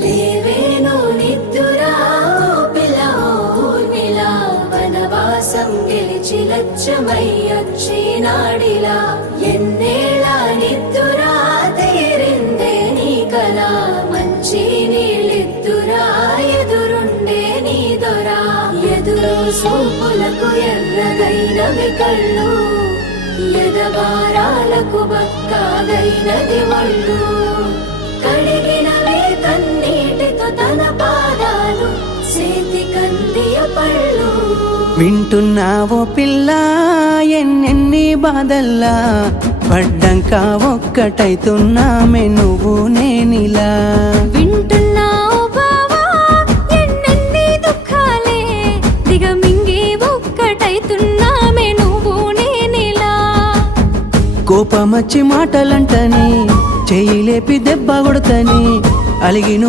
లేవేను నిద్దురా పిల్ల ఊర్మిళ వనవాసం గెలిచి లక్ష్యమయ్యొచ్చినాడిలా ఎన్నేళ్ళ నిద్దురా తీరిందే నీ కల మంచి నీళ్ళిద్దురా ఎదురుండే నీ దొరా ఎదురు సూపులకు ఎర్రగైనవి కళ్ళు ఎదవారాలకు బక్కాగైనది ఒళ్ళు కడిగినవే కన్నీటితో తన పాదాలు చేతి కందియ పళ్ళు వింటున్నావో పిల్ల ఎన్నెన్ని బాధల్లా పడ్డంక ఒక్కటైతున్నామే నువ్వు నేనిలా వింటున్నావు బావా ఎన్నెన్ని దుఃఖాలే దిగమింగి ఒక్కటైతున్నామే నువ్వు నేనిలా కోపమచ్చి మాటలంటని చెయ్యి లేపి దెబ్బ కొడతని అలిగి నువ్వు